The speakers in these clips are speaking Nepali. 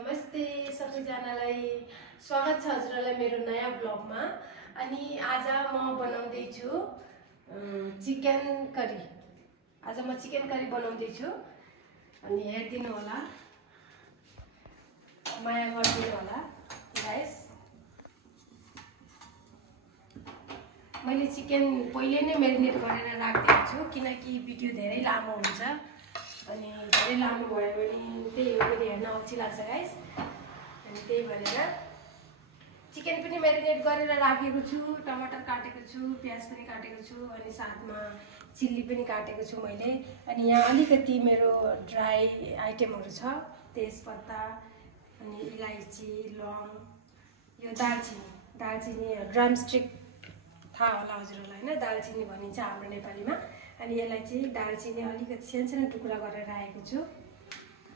नमस्ते सबैजनालाई स्वागत छ हजुरलाई मेरो नयाँ ब्लगमा। अनि आज म बनाउँदै छु चिकन करी। आज म चिकन करी बनाउँदै छु अनि हेर्दिनु होला, माया गर्दिनु होला गाइस। मैले चिकन पहिले नै मेरिनेट गरेर राखिदिएको छु किनकि भिडियो धेरै लामो हुन्छ अनि धेरै लामो भयो भने त्यही हो पनि हेर्न अल्छी लाग्छ गाइस। अनि त्यही भनेर चिकन पनि मेरिनेट गरेर राखेको छु, टमाटर काटेको छु, प्याज पनि काटेको छु अनि साथमा चिल्ली पनि काटेको छु मैले। अनि यहाँ अलिकति मेरो ड्राई आइटमहरु छ, तेजपत्ता अनि इलायची, लौंग, यो दालचिनी ड्रमस्टिक थाहा होला हजुरहरूलाई हैन, दालचिनी भनिन्छ हाम्रो नेपालीमा। अनि यसलाई चाहिँ दालचिनी अलिकति सानो टुक्रा गरेर राखेको छु।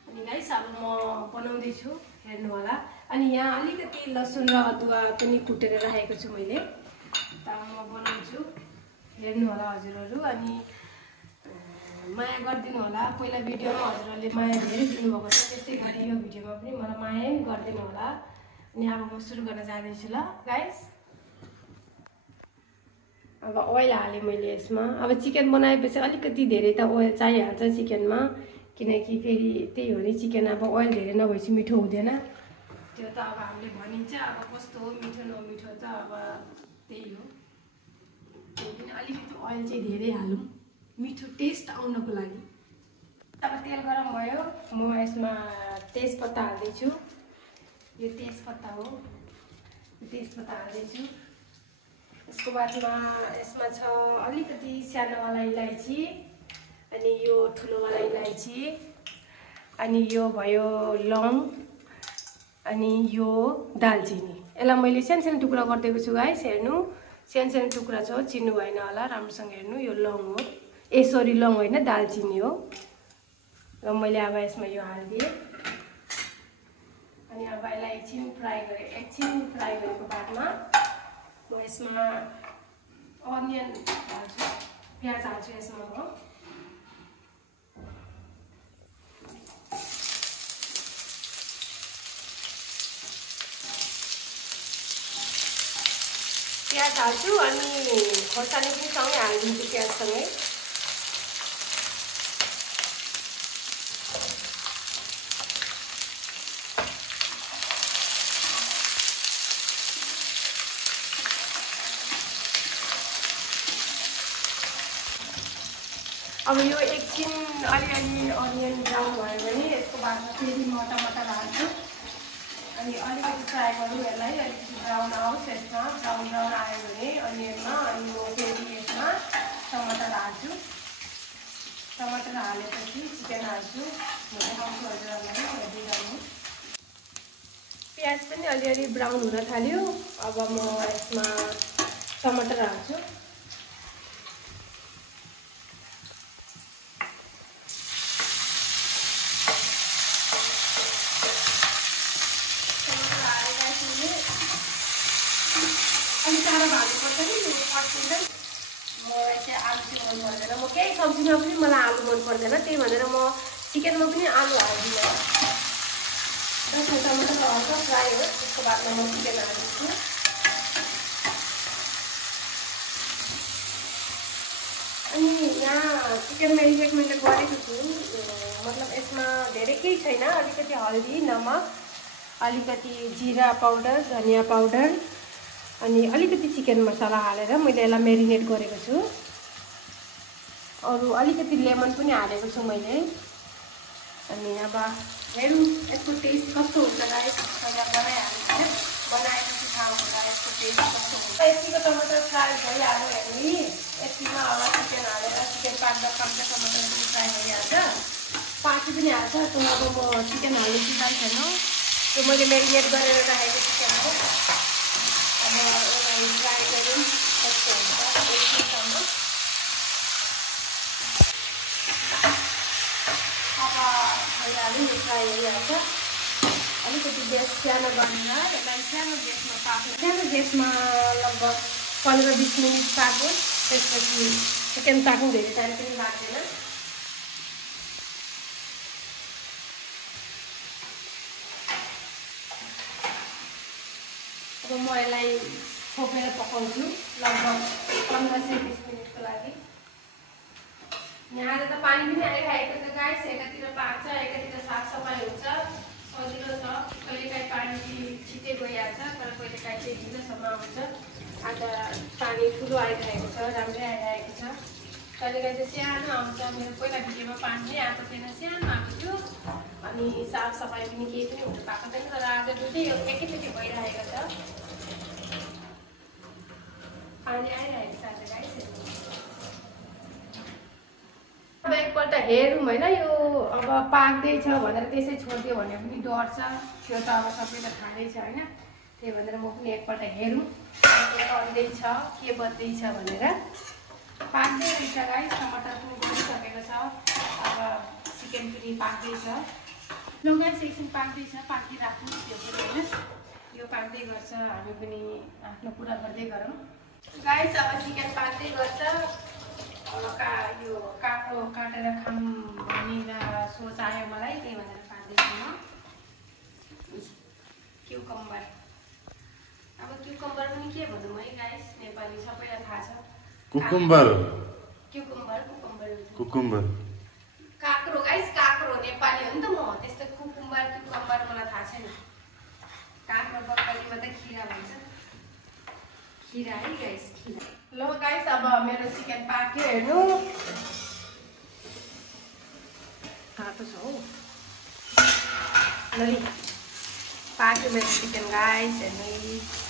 अनि गाइस अब म बनाउँदै छु, हेर्नु होला। अनि यहाँ अलिकति लसुन र अदुवा पनि कुटेर राखेको छु मैले, त म बनाउँछु, हेर्नु होला हजुरहरू। अनि माया गरिदिनु होला, पहिला भिडियोमा हजुरहरूले माया धेरै दिनुभएको छ, त्यस्तै गरी यो भिडियोमा पनि मलाई माया गरिदिनु होला। अनि अब म सुरु गर्न जाँदैछु ल गाइस। अब ओइल हालेँ मैले यसमा। अब चिकन बनाएपछि अलिकति धेरै त ओइल चाहिहाल्छ चिकनमा, किनकि फेरि त्यही हो नि, चिकन अब ओइल धेरै नभएपछि मिठो हुँदैन। त्यो त अब हामीले भनिन्छ, अब कस्तो हो मिठो नमिठो त अब त्यही हो। त्यही पनि अलिकति ओइल चाहिँ धेरै हालौँ मिठो टेस्ट आउनको लागि। अब तेल गरम भयो, म यसमा तेजपत्ता हाल्दैछु। यो तेजपत्ता हो, तेजपत्ता हाल्दैछु। यसको बादमा यसमा छ अलिकति सानोवाला इलायची, अनि यो ठुलोवाला इलायची, अनि यो भयो लौंग, अनि यो दालचिनी। यसलाई मैले सानो टुक्रा गरिदिएको छु गाइस, हेर्नु सानो टुक्रा छ, चिन्नु भएन होला, राम्रोसँग हेर्नु। यो लौंग हो, सरी लौंग होइन दालचिनी हो। र मैले अब यसमा यो हालिदिएँ। अनि अब यसलाई एकछिन फ्राई गरेको बादमा म यसमा अनियन हाल्छु, प्याज हाल्छु यसमा म। प्याज हाल्छु अनि खोर्सानी पनि सँगै हालिदिन्छु प्याजसँगै। अब यो एकछिन अलिअलि अनियन ब्राउन भयो भने यसको बादमा फेरि म टमाटर हाल्छु अनि अलिकति फ्राई गरौँ यसलाई, अलिकति ब्राउन आओस् यसमा। ब्राउन आयो भने अनियनमा अनि म फेरि यसमा टमाटर हाल्छु। टमाटर हालेपछि चिकन हाल्छु, म देखाउँछु हजुरहरूलाई, हेरिरहनु। प्याज पनि अलिअलि ब्राउन हुन थाल्यो, अब म यसमा टमाटर हाल्छु। अनि साह्रो हाल्नुपर्छ नि, पट्टिन्छ नि। मलाई चाहिँ आलु चाहिँ मन पर्दैन, म केही सब्जीमा पनि मलाई आलु मन पर्दैन, त्यही भनेर म चिकनमा पनि आलु हाल्दिनँ। त्यसमा टमाटर हल्का फ्राई हो, त्यसको बादमा म चिकन हालिदिन्छु। अनि यहाँ चिकन मेरिनेट मैले गरेको छु, मतलब यसमा धेरै केही छैन, अलिकति हल्दी, नमक, अलिकति जिरा पाउडर, धनिया पाउडर अनि अलिकति चिकन मसला हालेर मैले यसलाई मेरिनेट गरेको छु। अरू अलिकति लेमन पनि हालेको छु मैले। अनि अब हेरौँ यसको टेस्ट कस्तो हुन्छ गाइस, बनाइहाल्छु, बनाएपछि थाहा होला यसको टेस्ट कस्तो हुन्छ। यतिको टमाटर फ्राई भइहाल्यो हेर्नु, यतिमा अब चिकन हालेर चिकन पाक्दा टमाटर पनि फ्राई भइहाल्छ, पाकी पनि हाल्छ। त्यो अब म चिकन हाल्दैछु गाइस, हेर्नु त्यो मैले मेरिनेट गरेर राखेको चिकन हो। अब यसलाई फ्राई गरौँ कस्तो हुन्छ एकछिनसम्म। अब भइहाल्यो, यो फ्राई भइहाल्छ। अलिकति ग्यास सानो गरेर यसलाई सानो ग्यासमा पाक्नु, सानो ग्यासमा लगभग 15-20 मिनट पाकोस्, त्यसपछि चिकन पाक्नु धेरै टाइम पनि लाग्दैन। अब म यसलाई छोपेर पकाउँछु लगभग 15 से 20 मिनटको लागि। यहाँ आज त पानी पनि आइरहेको छ गाइस, एकातिर पाक्छ एकातिर साफसफाइ हुन्छ, सजिलो छ। कहिलेकाहीँ पानी छिट्टै गइहाल्छ तर कहिलेकाहीँ चाहिँ ढिलोसम्म आउँछ। आज पानी ठुलो आइरहेको छ, राम्रै आइरहेको छ। कहिलेकाहीँ चाहिँ सानो आउँछ, मेरो पहिला भिडियोमा पानी नै आएको थिएन, सानो आएको थियो। अनि साफसफाइ पनि केही पनि हुन पाएको थिएन, तर आज दुधै एकैचोटि भइरहेको छ, पानी आइरहेको छ आज गाइस। अब एकपल्ट हेरौँ होइन, यो अब पाक्दैछ भनेर त्यसै छोडिदियो भने पनि डर छ, त्यो त अब सबैलाई थाहै छ होइन। त्यही भनेर म पनि एकपल्ट हेरौँ के गर्दैछ के बत्दैछ भनेर। पाक्दै रहेछ गाइस, टमाटर पनि गइसकेको छ, अब चिकन पनि पाक्दैछ। ल गाइस एकछिन पाक्दैछ, पाकिराख्नु त्यो पनि होइन, यो पाक्दै गर्छ, हामी पनि आफ्नो कुरा गर्दै गरौँ गाइस। अब चिकन पाक्दै गर्छ, यो काँक्रो काटेर खाऊँ भनेर सोच आयो मलाई, त्यही भनेर पाक्दैछु म। क्युकम्बर, अब क्युकम्बर पनि के भनौँ है गाइस, नेपाली सबैलाई थाहा छ। कुकुम्बर, क्युकम्बर कुकुम्बर कुकुम्बर, काँक्रो गाइस, काँक्रो नेपाली हो नि त म, त्यस्तो कुकुम्बर क्युकम्बर मलाई थाहा छैन। काँक्रो बक्कलीमा त खिरा भन्छ, खिरा है गाइस, खिरा। ल गाइस अब मेरो चिकन पाक्यो, हेर्नु तातो छ हौ। ल पाक्यो मेरो चिकन गाइस, हेर्नु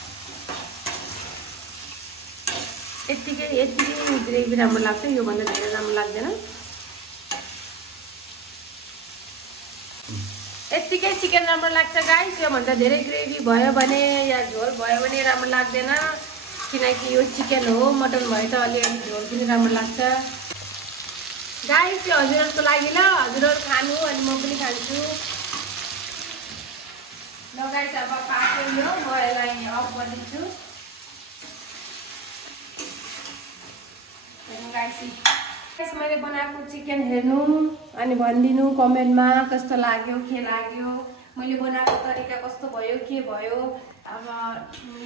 यत्तिकै ग्रेभी राम्रो लाग्छ, योभन्दा धेरै राम्रो लाग्दैन। यत्तिकै चिकन राम्रो लाग्छ गाइस, योभन्दा धेरै ग्रेभी भयो भने या झोल भयो भने राम्रो लाग्दैन, किनकि यो चिकन हो, मटन भए त अलिअलि झोल पनि राम्रो लाग्छ गाइस। यो हजुरहरूको लागि ल, हजुरहरू खानु अनि म पनि खान्छु। ल गाइस अब पाक्यो यो, म यसलाई अफ गरिदिन्छु। गाइस मैले बनाएको चिकन हेर्नु अनि भनिदिनु कमेन्टमा कस्तो लाग्यो, के लाग्यो, मैले बनाएको तरिका कस्तो भयो, के भयो। अब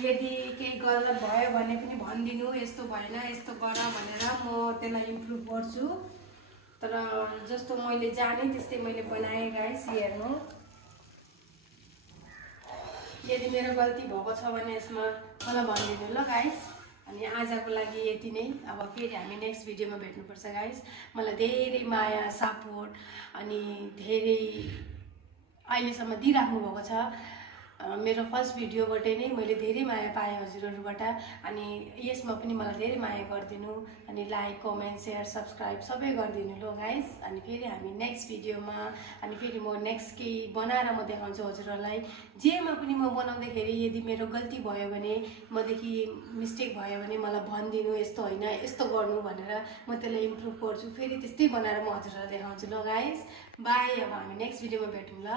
यदि केही गलत भयो भने पनि भनिदिनु, यस्तो भएन यस्तो गर भनेर, म त्यसलाई इम्प्रुभ गर्छु। तर जस्तो मैले जाने त्यस्तै मैले बनाएँ गाइस, हेर्नु। यदि मेरो गल्ती भएको छ भने यसमा मलाई भनिदिनु ल गाइस। अनि आजको लागि यति नै, अब फेरि हामी नेक्स्ट भिडियोमा भेट्नुपर्छ गाइस। मलाई धेरै माया सपोर्ट अनि धेरै अहिलेसम्म दिइराख्नु भएको छ। मेरो फर्स्ट भिडियोबाटै नै मैले धेरै माया पाएँ हजुरहरूबाट, अनि यसमा पनि मलाई धेरै माया गरिदिनु, अनि लाइक कमेन्ट सेयर सब्सक्राइब सबै गरिदिनु ल गाइस। अनि फेरि हामी नेक्स्ट भिडियोमा, अनि फेरि म नेक्स्ट केही बनाएर म देखाउँछु हजुरहरूलाई। जेमा पनि म बनाउँदाखेरि यदि मेरो गल्ती भयो भने, मदेखि मिस्टेक भयो भने मलाई भनिदिनु, यस्तो होइन यस्तो गर्नु भनेर म त्यसलाई इम्प्रुभ गर्छु, फेरि त्यस्तै बनाएर म हजुरहरूलाई देखाउँछु ल गाइस। बाई, अब हामी नेक्स्ट भिडियोमा भेटौँ ल।